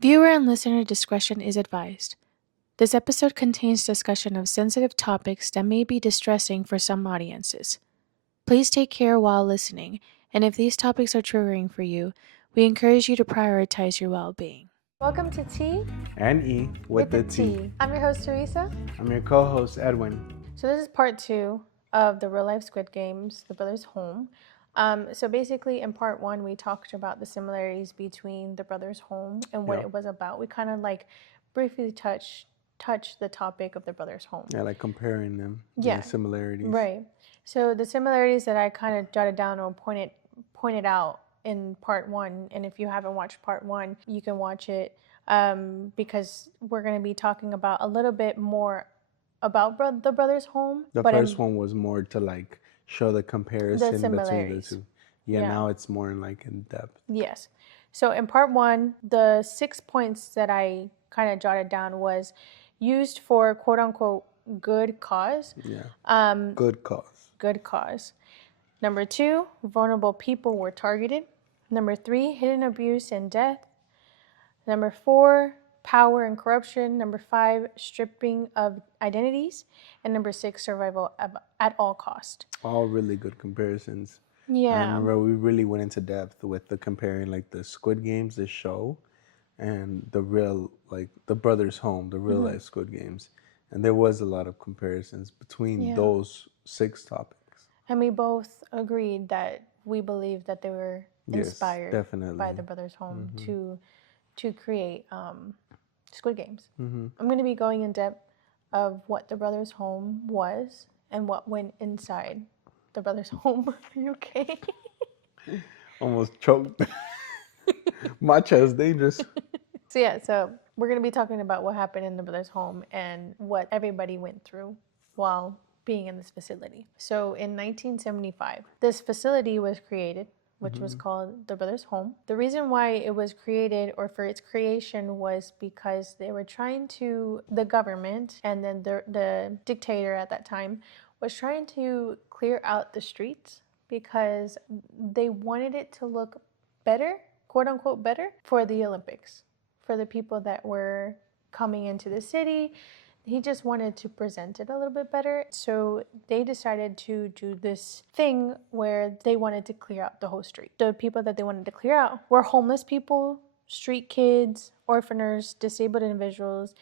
Viewer and listener discretion is advised. This episode contains discussion of sensitive topics that may be distressing for some audiences. Please take care while listening, and if these topics are triggering for you, we encourage you to prioritize your well being. Welcome to Tea And E with the T. I'm your host, Teresa. I'm your co-host, Edwin. So, this is part 2 of the real life Squid Games, The Brothers' Home. So basically, in part 1, we talked about the similarities between The Brothers' Home and what it was about. We kind of like briefly touched the topic of The Brothers' Home. Yeah, like comparing them. Yeah. The similarities. Right. So the similarities that I kind of jotted down or pointed out in part 1, and if you haven't watched part 1, you can watch it because we're going to be talking about a little bit more about the Brothers' Home. The first one was more to like show the comparison between the two. Yeah, now it's more in depth. Yes. So in part 1, the 6 points that I kind of jotted down was used for quote unquote good cause. Yeah. Good cause. Good cause. Number 2, vulnerable people were targeted. Number 3, hidden abuse and death. Number 4, power and corruption. Number 5, stripping of identities. And number 6, survival at all cost. All really good comparisons. Yeah. I remember we really went into depth with the comparing like the Squid Games, the show, and the real, like the Brothers' Home, the real life Squid Games. And there was a lot of comparisons between those 6 topics. And we both agreed that we believe that they were inspired by the Brothers' Home to create Squid Games. I'm going to be going in depth of what the Brothers' Home was and what went inside the Brothers' Home. Are you okay? Almost choked. My chest dangerous. So we're going to be talking about what happened in the Brothers' Home and what everybody went through while being in this facility. So in 1975, this facility was created, which was called the Brothers' Home. The reason why it was created, or for its creation, was because they were trying to, the government and then the dictator at that time was trying to clear out the streets because they wanted it to look better, quote unquote better, for the Olympics, for the people that were coming into the city. He just wanted to present it a little bit better. So they decided to do this thing where they wanted to clear out the whole street. The people that they wanted to clear out were homeless people, street kids, orphaners, disabled individuals,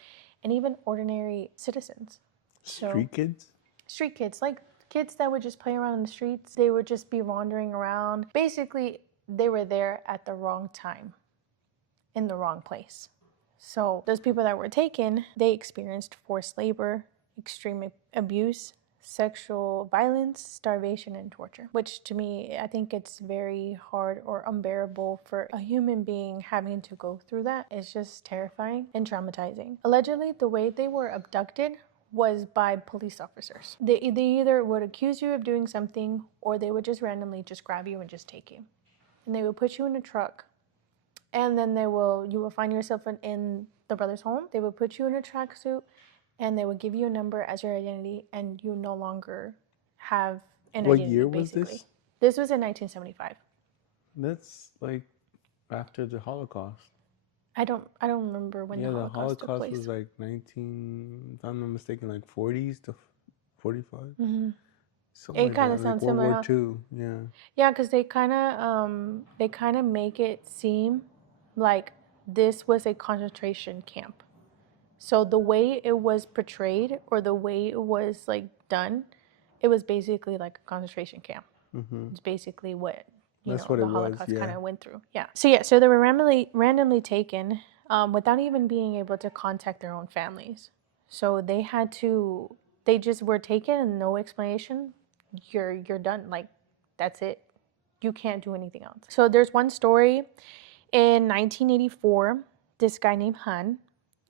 and even ordinary citizens. Street kids? Street kids, like kids that would just play around in the streets. They would just be wandering around. Basically, they were there at the wrong time, in the wrong place. So those people that were taken, they experienced forced labor, extreme abuse, sexual violence, starvation, and torture, which to me, I think it's very hard or unbearable for a human being having to go through that. It's just terrifying and traumatizing. Allegedly, the way they were abducted was by police officers. They either would accuse you of doing something, or they would just randomly just grab you and just take you. And they would put you in a truck. And then you will find yourself in the Brothers' Home. They would put you in a tracksuit, and they would give you a number as your identity, and you no longer have an identity. What year was this? This was in 1975. That's like after the Holocaust. I don't remember when the Holocaust took place. The Holocaust was like 19, if I'm not mistaken, like 40s to 45. It kind of sounds similar. World War II, yeah. Yeah, because they kind of make it seem like this was a concentration camp. So the way it was portrayed, or the way it was like done, it was basically like a concentration camp. It's basically what the Holocaust kind of went through. Yeah. So they were randomly taken without even being able to contact their own families. So they just were taken and no explanation. You're done. Like, that's it. You can't do anything else. So there's one story in 1984. This guy named Han,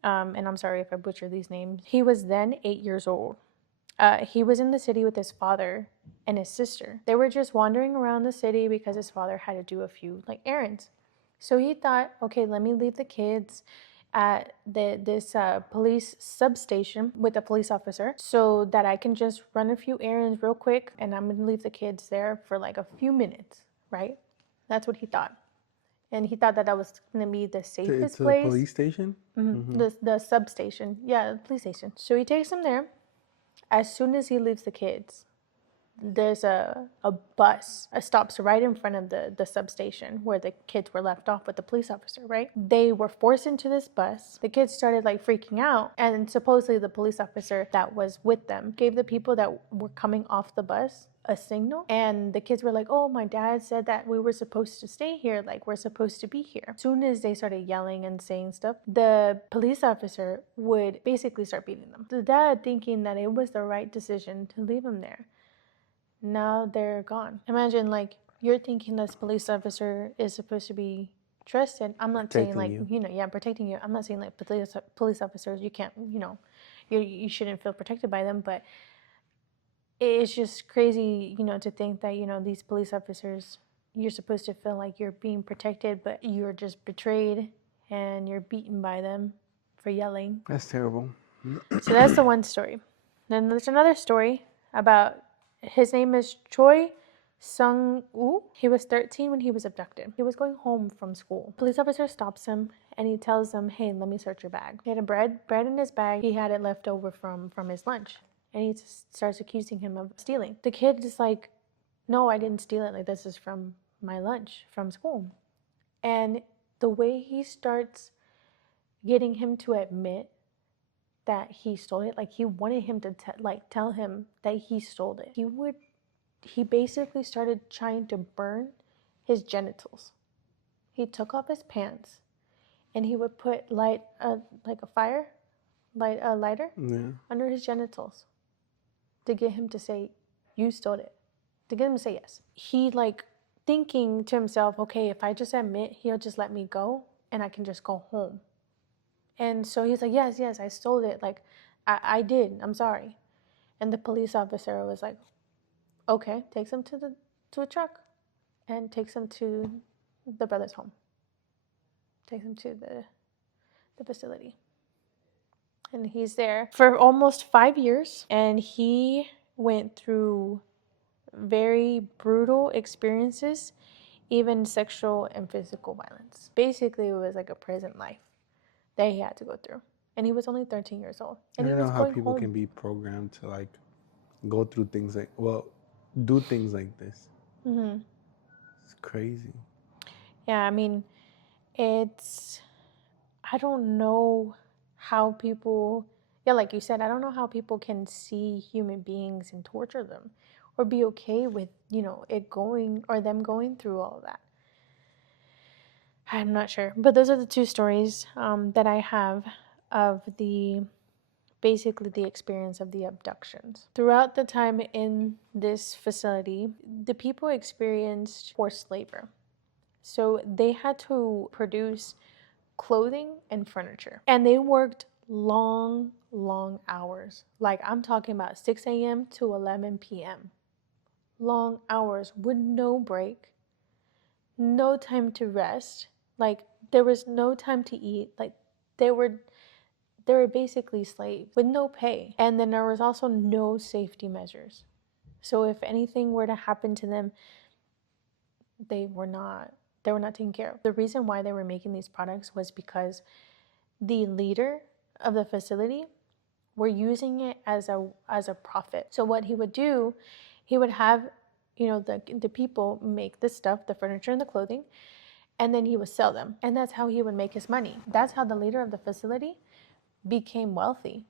and I'm sorry if I butcher these names. He was then 8 years old. He was in the city with his father and his sister. They were just wandering around the city because his father had to do a few errands. So he thought, okay, let me leave the kids at this police substation with a police officer so that I can just run a few errands real quick, and I'm going to leave the kids there for like a few minutes, right? That's what he thought. And he thought that that was going to be the To safest the place. police station? The substation. Yeah, the police station. So he takes him there. As soon as he leaves the kids, there's a bus. It stops right in front of the substation where the kids were left off with the police officer, right? They were forced into this bus. The kids started like freaking out. And supposedly the police officer that was with them gave the people that were coming off the bus a signal, and the kids were like, oh, my dad said that we were supposed to stay here, like we're supposed to be here. As soon as they started yelling and saying stuff, the police officer would basically start beating them. The dad, thinking that it was the right decision to leave them there, now they're gone. Imagine, like, you're thinking this police officer is supposed to be trusted. I'm not saying like you. protecting you. I'm not saying like police officers, you can't, you shouldn't feel protected by them, but it's just crazy, to think that, these police officers, you're supposed to feel like you're being protected, but you're just betrayed and you're beaten by them for yelling. That's terrible. So that's the one story. Then there's another story about, his name is Choi Sung-woo. He was 13 when he was abducted. He was going home from school. Police officer stops him and he tells him, hey, let me search your bag. He had a bread in his bag. He had it left over from his lunch. And he starts accusing him of stealing. The kid is like, no, I didn't steal it. Like, this is from my lunch from school. And the way he starts getting him to admit that he stole it, like he wanted him to tell him that he stole it. He basically started trying to burn his genitals. He took off his pants and he would put a lighter under his genitals to get him to say, you stole it, to get him to say yes. He thinking to himself, okay, if I just admit, he'll just let me go and I can just go home. And so he's like, yes, I stole it. Like, I did. I'm sorry. And the police officer was like, okay, takes him to a truck and takes him to the brother's home. Takes him to the facility. And he's there for almost 5 years. And he went through very brutal experiences, even sexual and physical violence. Basically, it was like a prison life that he had to go through. And he was only 13 years old. And I he don't was know how going people home. can be programmed to go through things do things like this. Mm-hmm. It's crazy. Yeah, I mean, I don't know how people, like you said, I don't know how people can see human beings and torture them or be okay with, it going, or them going through all of that. I'm not sure. But those are the two stories that I have of basically the experience of the abductions. Throughout the time in this facility, the people experienced forced labor. So they had to produce clothing and furniture. And they worked long hours. Like, I'm talking about 6 a.m. to 11 p.m. Long hours with no break, no time to rest. Like, there was no time to eat. Like, they were basically slaves with no pay. And then there was also no safety measures. So if anything were to happen to them, they were not taken care of. The reason why they were making these products was because the leader of the facility were using it as a profit. So what he would do, he would have, the people make the stuff, the furniture and the clothing, and then he would sell them. And that's how he would make his money. That's how the leader of the facility became wealthy,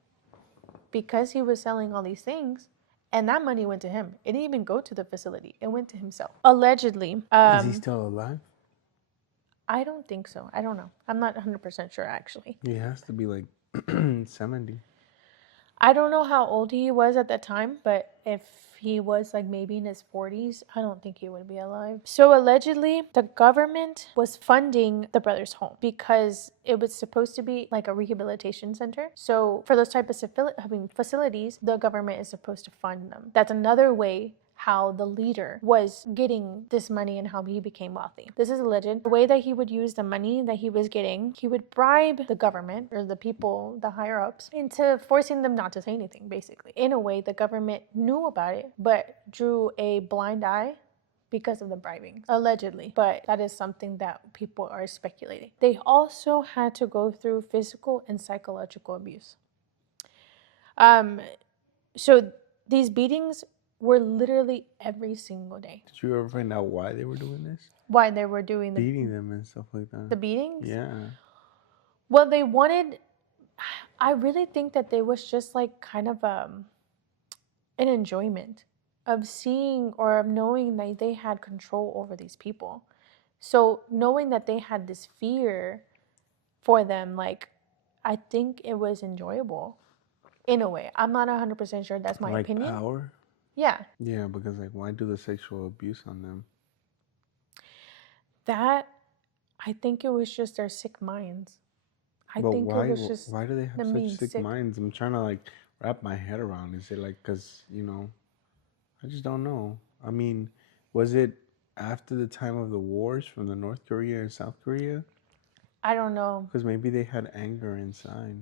because he was selling all these things. And that money went to him. It didn't even go to the facility. It went to himself. Allegedly. Is he still alive? I don't think so. I don't know. I'm not 100% sure, actually. He has to be 70. I don't know how old he was at the time, but if he was maybe in his 40s, I don't think he would be alive. So allegedly, the government was funding the brothers' home because it was supposed to be like a rehabilitation center. So for those type of facilities, the government is supposed to fund them. That's another way how the leader was getting this money and how he became wealthy. This is a legend. The way that he would use the money that he was getting, he would bribe the government or the people, the higher ups, into forcing them not to say anything, basically. In a way, the government knew about it, but drew a blind eye because of the bribing, allegedly. But that is something that people are speculating. They also had to go through physical and psychological abuse. So these beatings were literally every single day. Did you ever find out why they were doing this? Why they were doing beating them and stuff like that? The beatings? Yeah. Well, they wanted. I really think that they was just like kind of an enjoyment of seeing or of knowing that they had control over these people. So knowing that they had this fear for them, like, I think it was enjoyable in a way. I'm not 100% sure. That's my opinion. Like power? Yeah. Yeah, because like why do the sexual abuse on them? That, I think it was just their sick minds. But why do they have such sick minds? I'm trying to like wrap my head around. Is it like because, I just don't know. I mean, was it after the time of the wars from the North Korea and South Korea? I don't know. Because maybe they had anger inside.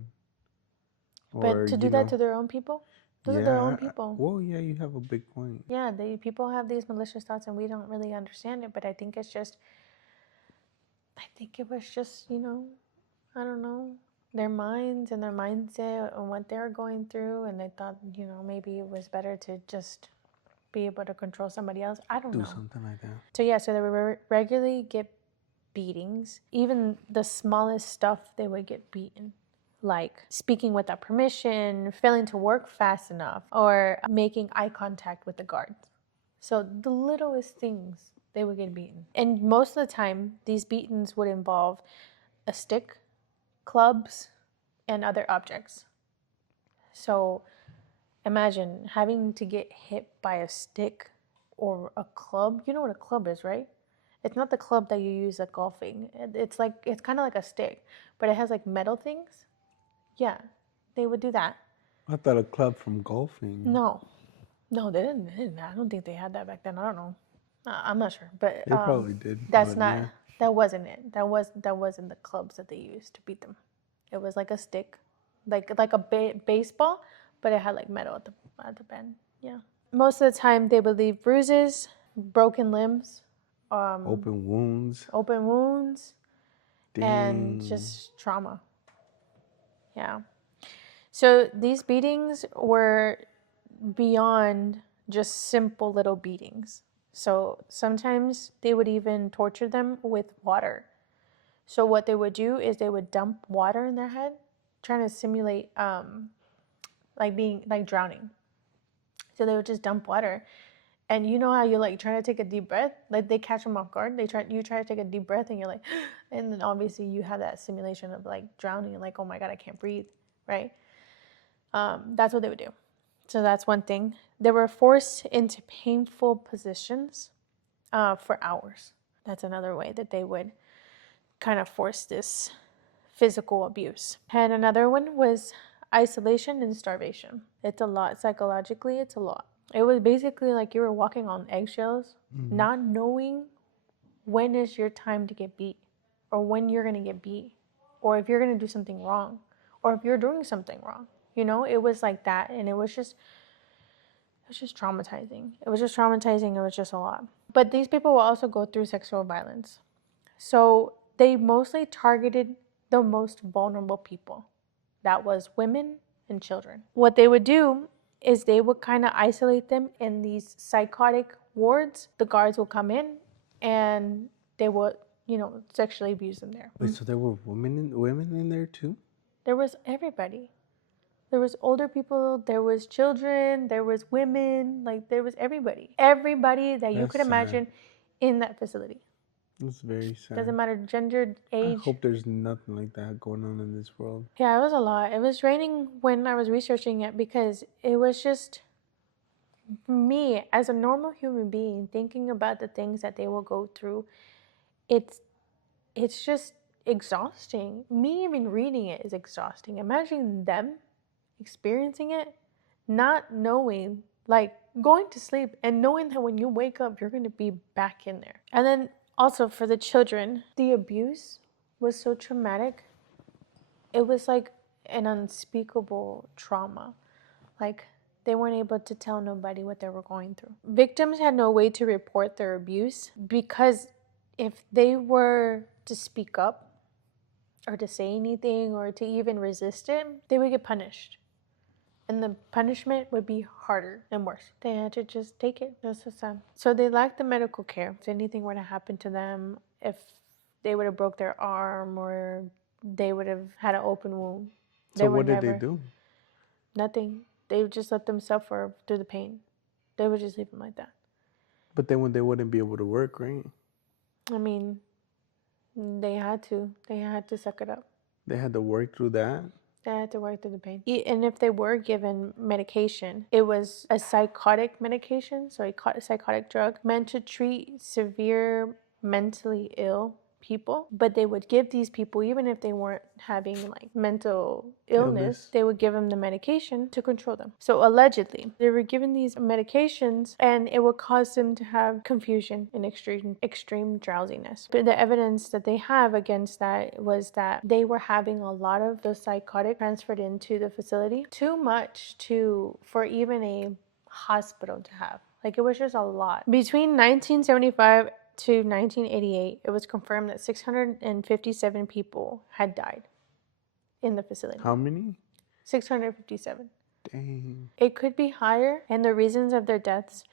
But to do that to their own people? Those are their own people. Well, yeah, you have a big point. Yeah, people have these malicious thoughts and we don't really understand it. But I think it was just, I don't know, their minds and their mindset and what they're going through. And they thought, maybe it was better to just be able to control somebody else. I don't know. Do something like that. So yeah, so they would regularly get beatings. Even the smallest stuff, they would get beaten. Like speaking without permission, failing to work fast enough, or making eye contact with the guards. So the littlest things, they would get beaten. And most of the time, these beatings would involve a stick, clubs, and other objects. So imagine having to get hit by a stick or a club. You know what a club is, right? It's not the club that you use at golfing. It's kind of like a stick, but it has like metal things. Yeah, they would do that. I thought a club from golfing. No, they didn't. I don't think they had that back then. I don't know. I'm not sure, but they probably did. That's not. Yeah. That wasn't it. That wasn't the clubs that they used to beat them. It was like a stick, like a baseball, but it had like metal at the bend. Yeah. Most of the time, they would leave bruises, broken limbs, open wounds, and just trauma. Yeah. So these beatings were beyond just simple little beatings. So sometimes they would even torture them with water. So what they would do is they would dump water in their head, trying to simulate like drowning. So they would just dump water. And you know how you like try to take a deep breath? Like they catch them off guard. You try to take a deep breath and you're like, and then obviously you have that simulation of like drowning, like, oh my God, I can't breathe, right? That's what they would do. So that's one thing. They were forced into painful positions for hours. That's another way that they would kind of force this physical abuse. And another one was isolation and starvation. It's a lot. Psychologically, it's a lot. It was basically like you were walking on eggshells, not knowing when is your time to get beat, or when you're going to get beat, or if you're going to do something wrong, or if you're doing something wrong. It was like that, and it was just traumatizing. It was just a lot. But these people will also go through sexual violence. So they mostly targeted the most vulnerable people. That was women and children. What they would do is they would kind of isolate them in these psychotic wards. The guards would come in and they would, sexually abuse them there. Wait, so there were women in there too? There was everybody. There was older people, there was children, there was women, like there was everybody. Everybody that you could imagine in that facility. That's very sad. Doesn't matter gender, age. I hope there's nothing like that going on in this world. Yeah, it was a lot. It was raining when I was researching it because it was just me as a normal human being thinking about the things that they will go through. It's just exhausting. Me even reading it is exhausting. Imagine them experiencing it, not knowing, like going to sleep and knowing that when you wake up, you're going to be back in there. And then also for the children, the abuse was so traumatic. It was like an unspeakable trauma. Like They weren't able to tell nobody what they were going through. Victims had no way to report their abuse because if they were to speak up or to say anything or to even resist it, they would get punished. And the punishment would be harder and worse. They had to just take it. That's so sad. So they lacked the medical care. If anything were to happen to them, if they would have broke their arm or they would have had an open wound. So what did they do? Nothing. They would just let them suffer through the pain. They would just leave them like that. But then when they wouldn't be able to work, right? I mean, they had to. They had to suck it up. They had to work through that. They had to work through the pain. And if they were given medication, it was a psychotic medication, so a psychotic drug meant to treat severe mentally ill people. But they would give these people, even if they weren't having like mental illness, they would give them the medication to control them. So allegedly, they were given these medications and it would cause them to have confusion and extreme drowsiness. But the evidence that they have against that was that they were having a lot of the psychotic transferred into the facility, too much for even a hospital to have. Like, it was just a lot. Between 1975 to 1988, it was confirmed that 657 people had died in the facility. How many? 657. Dang. It could be higher, and the reasons of their deaths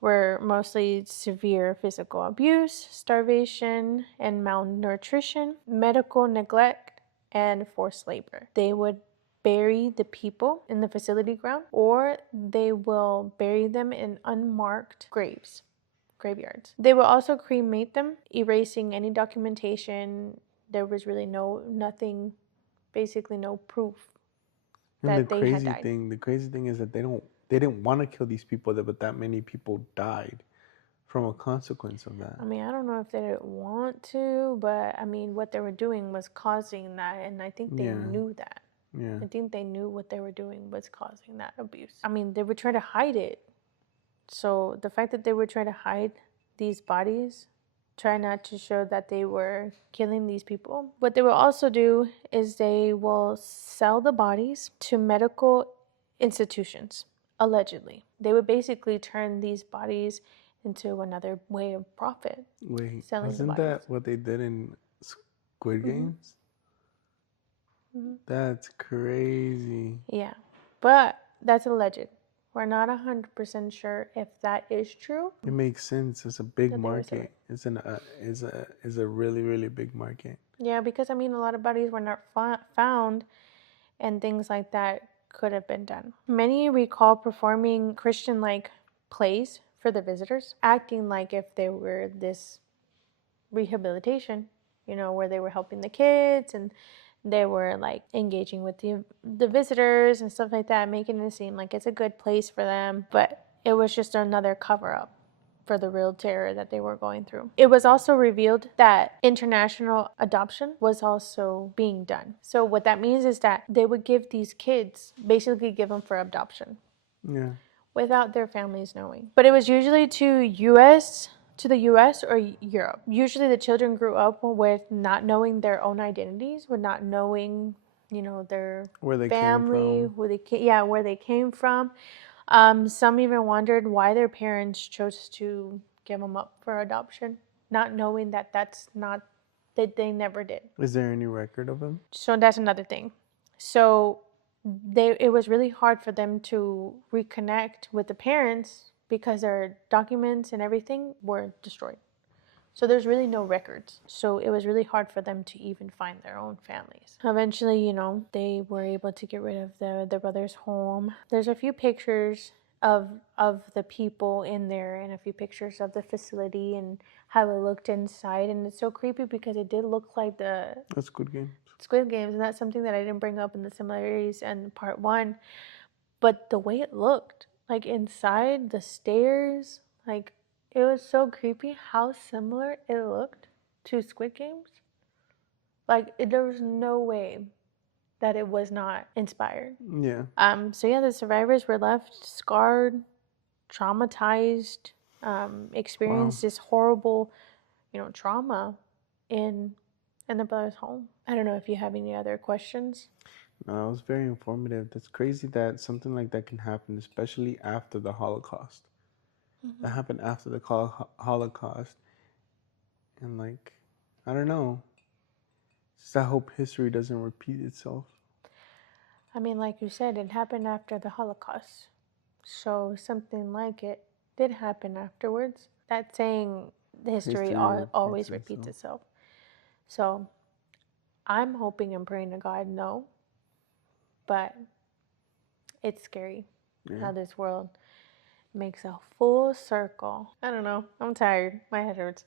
were mostly severe physical abuse, starvation, and malnutrition, medical neglect, and forced labor. They would bury the people in the facility ground, or they will bury them in unmarked graveyards. They will also cremate them, erasing any documentation. There was really nothing, basically no proof that they had died. The crazy thing is that they didn't want to kill these people, but that many people died from a consequence of that. I mean, I don't know if they didn't want to, but I mean, what they were doing was causing that, and I think they knew that. Yeah. I think they knew what they were doing was causing that abuse. I mean, they would try to hide it. So the fact that they would try to hide these bodies, try not to show that they were killing these people. What they will also do is they will sell the bodies to medical institutions, allegedly. They would basically turn these bodies into another way of profit. Wait, isn't that what they did in Squid Games? Mm-hmm. That's crazy. Yeah, but that's alleged. We're not 100% sure if that is true. It makes sense. It's a big market. It's a really, really big market. Yeah, because I mean, a lot of bodies were not found, and things like that could have been done. Many recall performing Christian-like plays for the visitors, acting like if they were this rehabilitation, where they were helping the kids and they were like engaging with the visitors and stuff like that, making it seem like it's a good place for them. But it was just another cover-up for the real terror that they were going through. It was also revealed that international adoption was also being done. So what that means is that they would give these kids, basically give them for adoption. Yeah. Without their families knowing. But it was usually to the US or Europe. Usually the children grew up with not knowing their own identities, with not knowing, their family, where they came from. Some even wondered why their parents chose to give them up for adoption, not knowing that they never did. Is there any record of them? So that's another thing. So it was really hard for them to reconnect with the parents because their documents and everything were destroyed. So there's really no records. So it was really hard for them to even find their own families. Eventually, they were able to get rid of the brother's home. There's a few pictures of the people in there and a few pictures of the facility and how it looked inside. And it's so creepy because it did look like the Squid Games, and that's something that I didn't bring up in the similarities and part one. But the way it looked, like inside, the stairs, like it was so creepy how similar it looked to Squid Games. Like there was no way that it was not inspired. Yeah. So the survivors were left scarred, traumatized, experienced this horrible, trauma in the brother's home. I don't know if you have any other questions. No, it was very informative. That's crazy that something like that can happen, especially after the Holocaust. That happened after the Holocaust. And, like, I don't know. Just I hope history doesn't repeat itself. I mean, like you said, it happened after the Holocaust. So something like it did happen afterwards. That saying, the history always repeats itself. So I'm hoping and praying to God, no. But it's scary how this world makes a full circle. I don't know. I'm tired. My head hurts.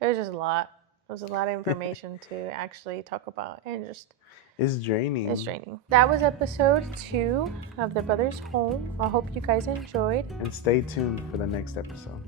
It was just a lot. It was a lot of information to actually talk about, and just It's draining. it's draining. That was episode 2 of The Brothers Home. I hope you guys enjoyed. And stay tuned for the next episode.